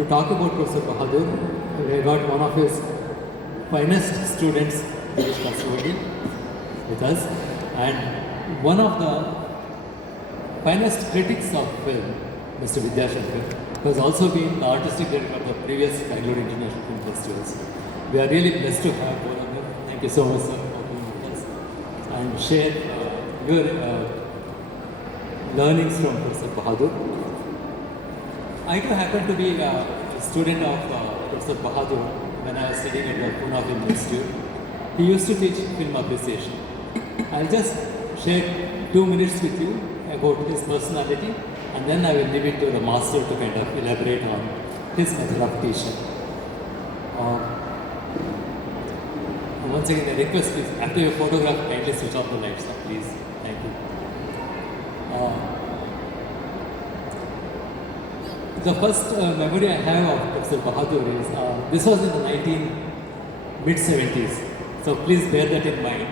to talk about Professor Bahadur. We got one of his finest students, Girish Kasaravalli, with us, and one of the finest critics of film, Mr. Vidyashankar, who has also been the artistic director of the previous Bangalore International Film Festivals. We are really blessed to have both of them. Thank you so much, sir, for being with us and share your learnings from Professor Bahadur. I too happen to be a student of Professor Bahadur when I was studying at the Pune Film Institute. He used to teach film appreciation. I'll just share 2 minutes with you about his personality, and then I will leave it to the master to kind of elaborate on his method of teaching. Once again, I request please, after your photograph, kindly switch off the lights, please. Thank you. The first memory I have of Professor Bahadur is, this was in the mid-70s, so please bear that in mind.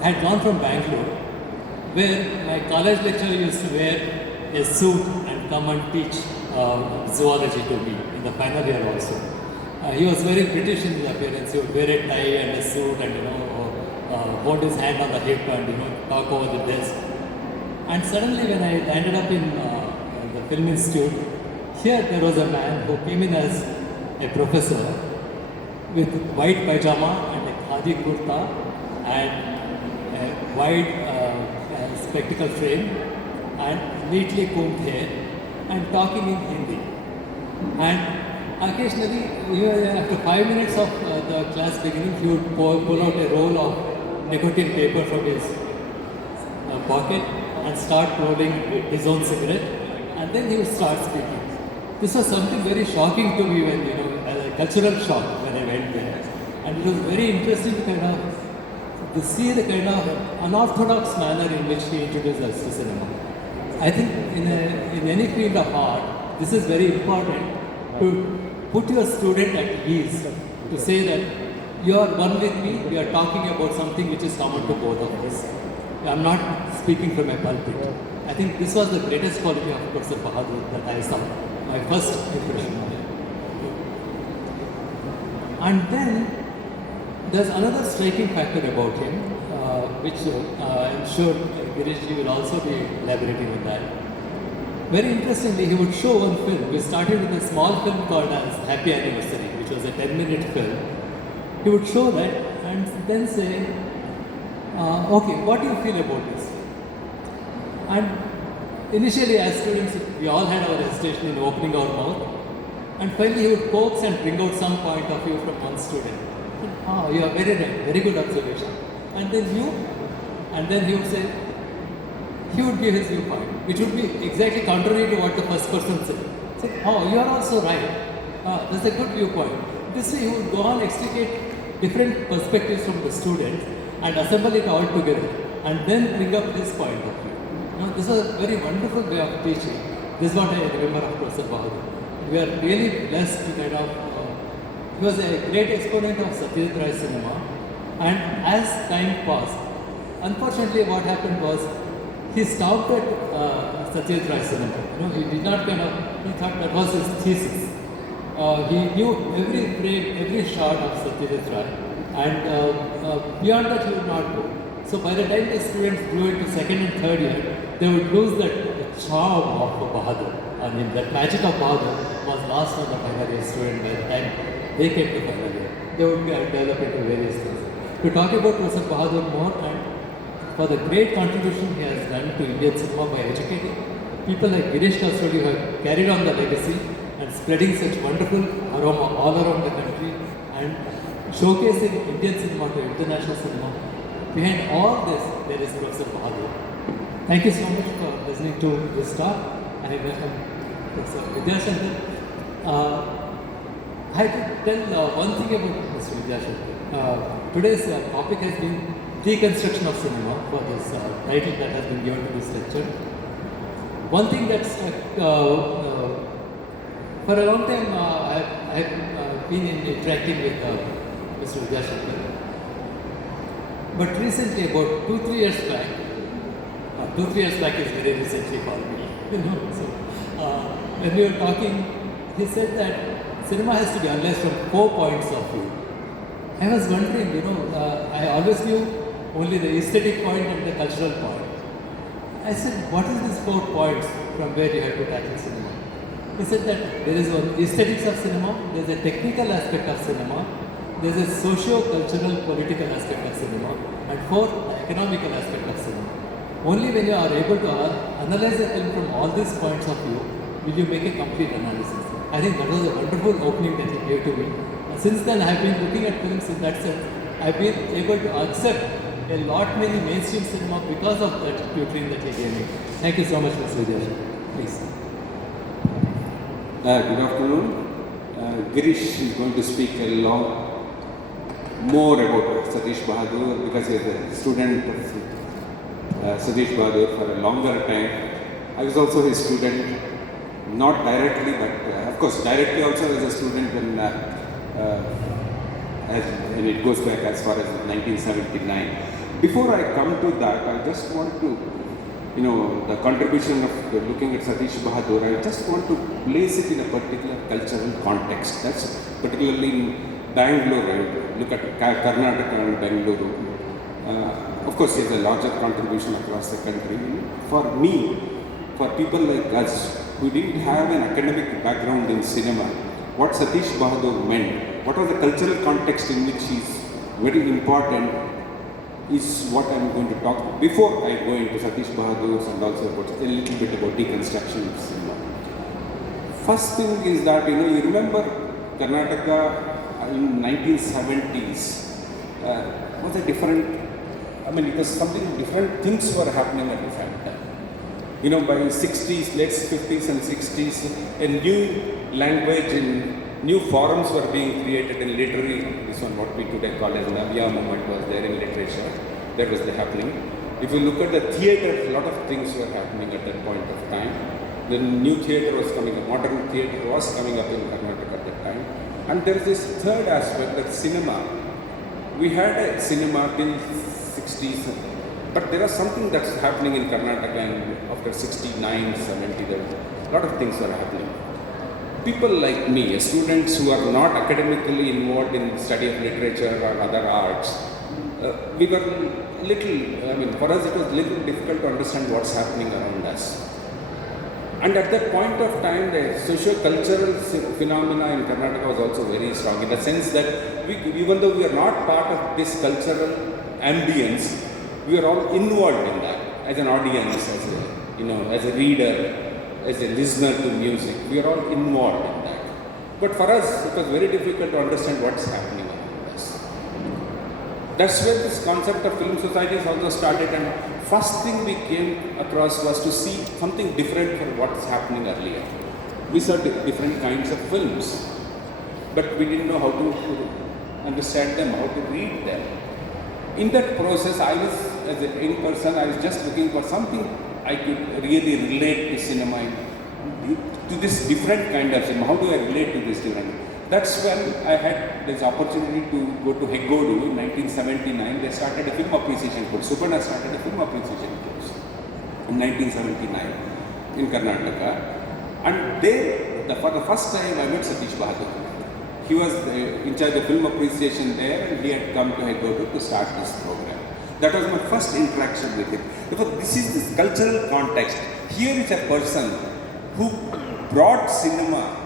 I had gone from Bangalore, where my college lecturer used to wear a suit and come and teach zoology to me in the final year also. He was very British in his appearance. He would wear a tie and a suit and hold his hand on the hip and talk over the desk. And suddenly when I ended up in the Film Institute, here there was a man who came in as a professor with white pajama and a khadi kurta and a wide spectacle frame and neatly combed hair and talking in Hindi. And occasionally, after 5 minutes of the class beginning, he would pull out a roll of nicotine paper from his pocket and start rolling his own cigarette, and then he would start speaking. This was something very shocking to me when, a cultural shock when I went there. And it was very interesting to see the kind of unorthodox manner in which he introduced us to cinema. I think in any field of art, this is very important to put your student at ease, to say that you are one with me, we are talking about something which is common to both of us. I am not speaking from a pulpit. I think this was the greatest quality of Professor Bahadur that I saw, my first impression of him. And then there's another striking factor about him, which I'm sure Girish will also be elaborating on that. Very interestingly, he would show one film. We started with a small film called as Happy Anniversary, which was a 10-minute film. He would show that and then say, okay, what do you feel about this? And initially as students, we all had our hesitation in opening our mouth. And finally he would coax and bring out some point of view from one student. You are very right, very good observation. And then he would say, he would give his viewpoint, which would be exactly contrary to what the first person said. Say, you are also right. That's a good viewpoint. This way he would go on extricate different perspectives from the students and assemble it all together and then bring up his point of view. This was a very wonderful way of teaching. This is what I remember of Professor Bahadur. We are really blessed to he was a great exponent of Satish cinema, and as time passed, unfortunately what happened was he stopped at Satish cinema. He did not he thought that was his thesis. He knew every frame, every shot of Satish Rai, and beyond that he would not go. So by the time the students grew into second and third year, they would lose that charm of Bahadur. I mean, that magic of Bahadur was lost on the final year student by the time they came to final year. They would develop into various things. To talk about Professor Bahadur more and for the great contribution he has done to Indian cinema by educating people like Girish Kasaravalli, who have carried on the legacy and spreading such wonderful aroma all around the country and showcasing Indian cinema to international cinema. Behind all this, there is Professor Bahadur. Thank you so much for listening to this talk. I welcome Professor Vidyashankar. I had to tell one thing about Mr. Vidyashankar. Today's topic has been deconstruction of cinema for this title that has been given to this lecture. One thing that struck, for a long time I've been interacting with Mr. Vidyashankar. But recently, about 2-3 years back, 2-3 years back is very recently for me. So, when we were talking, he said that cinema has to be analyzed from 4 points of view. I was wondering, I always knew only the aesthetic point and the cultural point. I said, what is these 4 points from where you have to tackle cinema? He said that there is one aesthetics of cinema, there is a technical aspect of cinema, there is a socio-cultural political aspect of cinema, and 4, the economical aspect of cinema. Only when you are able to analyze a film from all these points of view, will you make a complete analysis. I think that was a wonderful opening that he gave to me. And since then, I have been looking at films in that sense. I have been able to accept a lot many mainstream cinema because of that tutoring that he gave me. Thank you so much, Mr. Vidyashankar. Please. Good afternoon. Girish is going to speak a lot more about Satish Bahadur because he is a student of Satish Bahadur for a longer time. I was also his student, not directly, but of course directly also as a student when it goes back as far as 1979. Before I come to that, I just want to, the contribution of looking at Satish Bahadur, I just want to place it in a particular cultural context. That's particularly in Bangalore. Look at Karnataka and Bangalore. Of course, there's a larger contribution across the country. For me, for people like us who didn't have an academic background in cinema, what Satish Bahadur meant, what was the cultural context in which he's very important, is what I'm going to talk about. Before I go into Satish Bahadur's and also about a little bit about deconstruction of cinema. First thing is that, you remember Karnataka in 1970s was a different, it was something different, things were happening at the same time. By 60s, late 50s and 60s, a new language and new forums were being created in literary, this one what we today call as Navya movement was there in literature, that was happening. If you look at the theatre, a lot of things were happening at that point of time. The new theatre was coming up, modern theatre was coming up in Karnataka at that time. And there is this third aspect, that cinema. We had a cinema till 60s, but there was something that's happening in Karnataka, and after 69, 70, a lot of things were happening. People like me, students who are not academically involved in the study of literature or other arts, we were for us it was little difficult to understand what's happening around us. And at that point of time, the socio-cultural phenomena in Karnataka was also very strong, in the sense that even though we are not part of this cultural ambience, we are all involved in that as an audience, as a reader, as a listener to music. We are all involved in that. But for us, it was very difficult to understand what's happening around us. That's where this concept of film societies also started, and first thing we came across was to see something different from what's happening earlier. We saw different kinds of films, but we didn't know how to understand them, how to read them. In that process, I was, as a young person, I was just looking for something I could really relate to cinema, to this different kind of cinema. How do I relate to this different? That's when I had this opportunity to go to Bahadur in 1979. They started a film appreciation course. Subana started a film appreciation course in 1979 in Karnataka. And there, for the first time, I met Satish Bahadur. He was in charge of film appreciation there, and he had come to Bahadur to start this program. That was my first interaction with him. Because this is this cultural context. Here is a person who brought cinema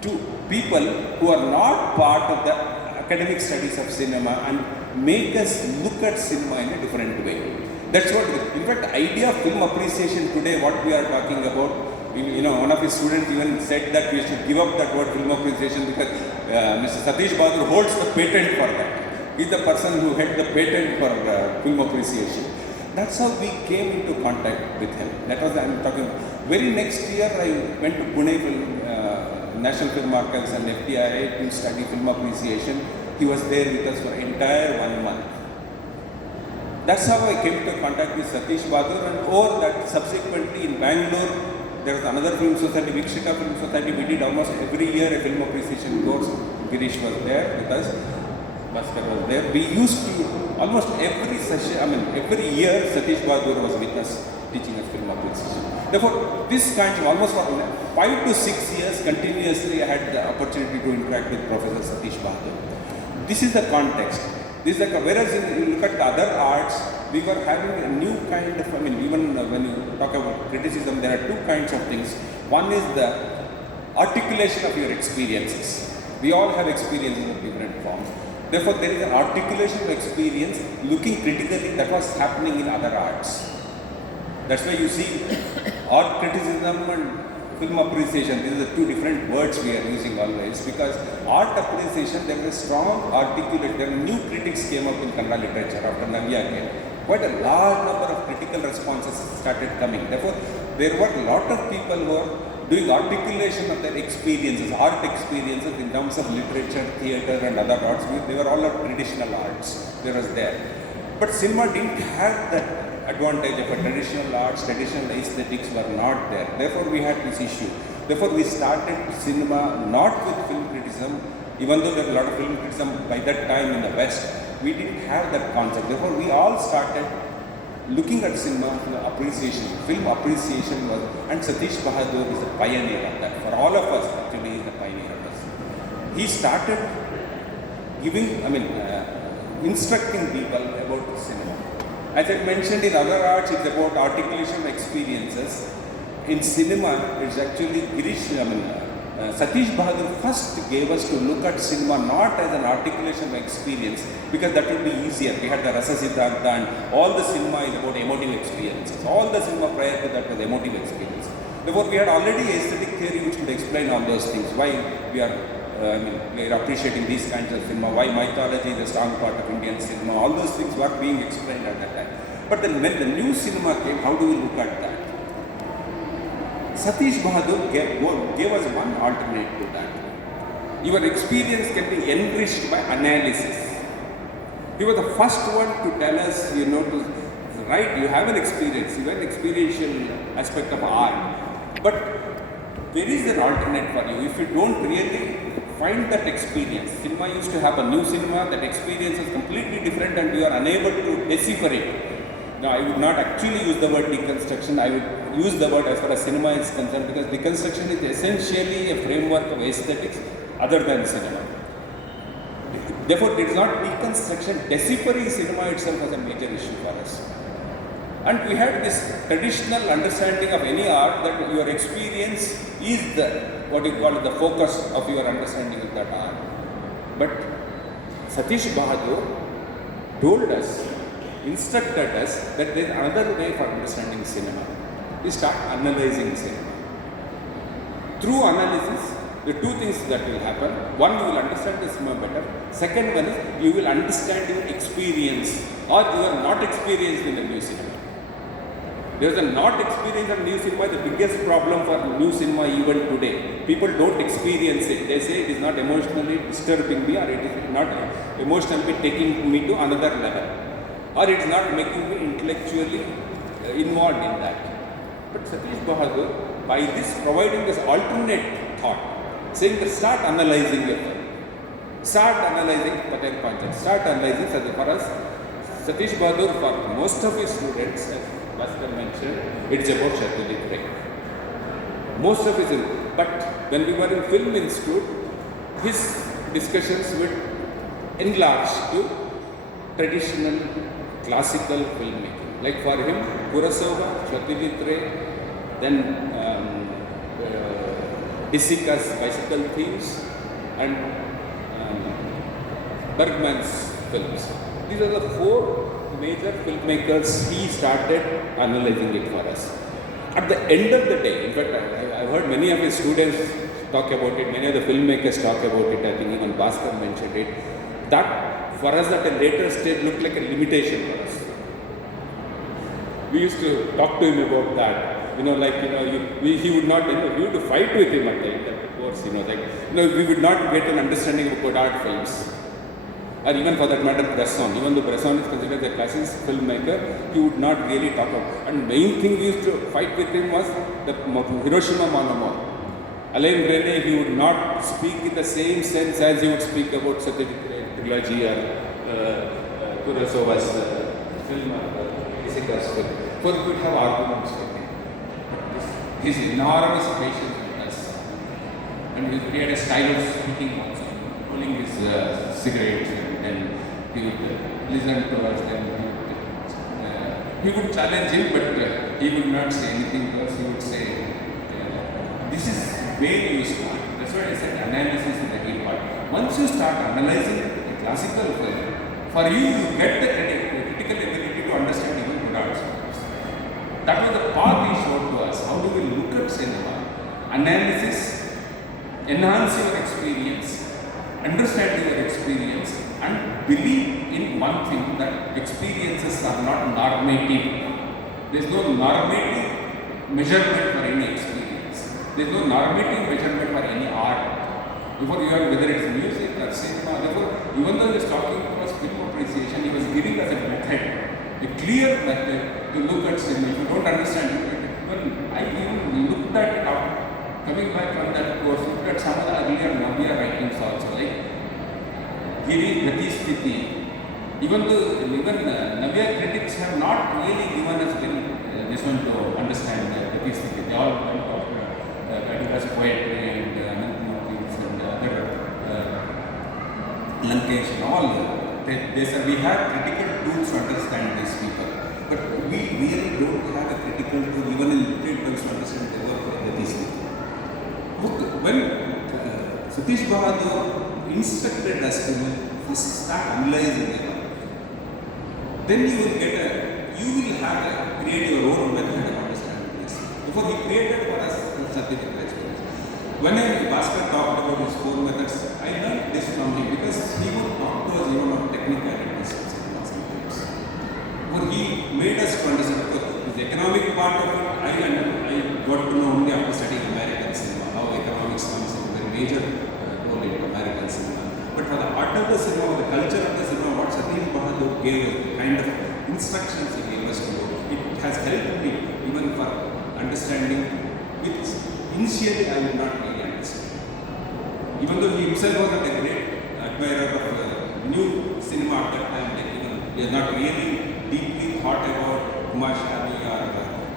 to people who are not part of the academic studies of cinema and make us look at cinema in a different way. That's what, in fact, idea of film appreciation today, what we are talking about, one of his students even said that we should give up that word film appreciation because Mr. Satish Bahadur holds the patent for that. He's the person who had the patent for film appreciation. That's how we came into contact with him. That was, I'm talking, very next year I went to Pune National Film Archives and FTII to study film appreciation. He was there with us for the entire 1 month. That's how I came into contact with Satish Bahadur, and over that, subsequently in Bangalore, there was another film society, Vikshika Film Society. We did almost every year a film appreciation course. Girish was there with us. Bhaskar was there. We used to, almost every session, every year Satish Bahadur was with us. teaching us film appreciation. Therefore, this kind of almost for 5 to 6 years continuously I had the opportunity to interact with Professor Satish Bahadur. This is the context. This is the, whereas you look at the other arts, we were having a new kind of, even when you talk about criticism, there are two kinds of things. One is the articulation of your experiences. We all have experiences in different forms. Therefore, there is an articulation of experience looking critically that was happening in other arts. That's why you see art criticism and film appreciation. These are the two different words we are using always, because art appreciation, there is a strong articulation. There are new critics came up in Kannada literature after Navya came. Quite a large number of critical responses started coming. Therefore, there were a lot of people who were doing articulation of their experiences, art experiences in terms of literature, theatre and other arts. They were all of traditional arts. There was there. But cinema didn't have that advantage of a traditional arts, traditional aesthetics were not there. Therefore, we had this issue. Therefore, we started cinema not with film criticism, even though there was a lot of film criticism by that time in the West. We didn't have that concept. Therefore, we all started looking at cinema appreciation, film appreciation was, and Satish Bahadur is a pioneer of that. For all of us, actually, he is a pioneer of this. He started giving, instructing people about cinema. As I mentioned, in other arts, it's about articulation of experiences. In cinema, it's actually Satish Bahadur first gave us to look at cinema not as an articulation of experience, because that would be easier. We had the Rasa Siddhanta and all the cinema is about emotive experiences. All the cinema prior to that was emotive experience. Therefore, we had already aesthetic theory which could explain all those things. Why we are appreciating these kinds of cinema, why mythology is a strong part of Indian cinema, all those things were being explained at that time. But then when the new cinema came, how do we look at that? Satish Bahadur gave us one alternate to that. Your experience can be enriched by analysis. He was the first one to tell us, to write, you have an experience, you have an experiential aspect of art. But there is an alternate for you. If you don't really find that experience, cinema used to have a new cinema, that experience is completely different and you are unable to decipher it. Now, I would not actually use the word deconstruction, I would use the word as far as cinema is concerned, because deconstruction is essentially a framework of aesthetics other than cinema. Therefore, it is not deconstruction, deciphering cinema itself was a major issue for us. And we had this traditional understanding of any art that your experience is the focus of your understanding of that art. But Satish Bahadur told us, instructed us that there is another way for understanding cinema. You start analyzing cinema. Through analysis, the two things that will happen. One, you will understand the cinema better. Second one is, you will understand your experience, or you are not experienced in the new cinema. There is a not experience of new cinema, the biggest problem for new cinema even today. People don't experience it. They say it is not emotionally disturbing me, or it is not emotionally taking me to another level, or it is not making me intellectually involved in that. But Satish Bahadur, by this providing this alternate thought, saying that start analyzing your film. Start analyzing pattern concepts. Start analyzing. For us, Satish Bahadur, for most of his students, as Bhaskar mentioned, it's about Legendry. Most of his, but when we were in Film Institute, his discussions would enlarge to traditional classical filmmaking. Like for him, Kurosawa, Satyajit, then Disica's bicycle themes, and Bergman's films. These are the four major filmmakers. He started analyzing it for us. At the end of the day, in fact, I've heard many of his students talk about it, many of the filmmakers talk about it, I think even Bhaskar mentioned it, that for us at a later stage looked like a limitation for us. We used to talk to him about that, he would not, we used to fight with him at the end of the course, we would not get an understanding of good art films. Or even for that matter, Bresson. Even though Bresson is considered a classic filmmaker, he would not really talk about. And main thing we used to fight with him was the Hiroshima Mon Amour. Alain Resnais, he would not speak in the same sense as he would speak about Satyajit trilogy or Kurosawa's film, Disica's film. For we could have arguments with him. His enormous patience with us. And he had a style of speaking also, rolling his cigarettes, and then he would listen to us, then he would challenge him, but he would not say anything to us. He would say, this is where you start. That's why I said analysis is the key part. Once you start analyzing a classical film, for you, you get the critical ability to understand even products. That was the path he showed to us. How do we look at cinema? Analysis, enhance your experience, understand your experience, and believe in one thing, that experiences are not normative. There is no normative measurement for any experience. There is no normative measurement for any art. Therefore, you have, whether it's music or cinema, therefore, even though he was talking to us film appreciation, he was giving us a method, a clear method to look at cinema. If you don't understand it, well, I even looked at it after coming back from that course, looked at some of the earlier Navya writings also, like Girish Kasaravalli. Even Navya critics have not really given us this one to understand Kasaravalli. They all went after Kadida's poetry and Anantmurthy's and other Lankesh and all. They said we have critical tools to understand these people, but we really don't have a critical tool even in literary terms to understand the work of Kasaravalli. When Satish Bahadur instructed us to first start analyzing it, then you will have to create your own method of understanding this. Before he created for us Satish Bahadur. When Bhaskar talked about his 4 methods, I learned this from him because he would talk to us even on technicalities sometimes. But he made us to understand the economic part of it. I got to know only after studying American cinema, how economics comes in a very major role in American cinema. But for the art of the cinema, the culture of the cinema, what Satish Bahadur gave us, the kind of instructions he gave us to do, it has helped me even for understanding, which initially I would not really understand. Even though he himself was not a great admirer of new cinema at that time, like, he has not really deeply thought about Kumar Shami or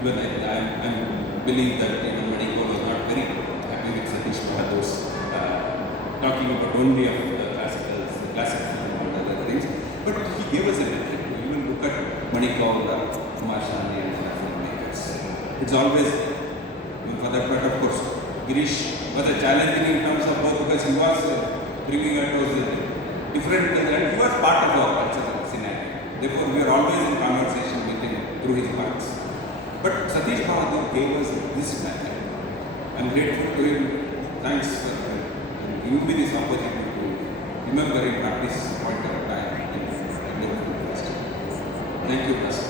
even I believe that Manipur was not very happy with Satish Bahadur's talking about only of classic film and other things. But he gave us a method to even look at Manipur or Kumar Shami and other filmmakers. It's always, for that part, of course, Girish was a challenging in terms of both because he was bringing out those different things and he was part of our cultural scenario. Therefore, we are always in conversation with him through his works. But Satish Bahadur gave us this method. I'm grateful to him. Thanks for giving me this opportunity to remember him at this point of time. Thank you, Bhaskar.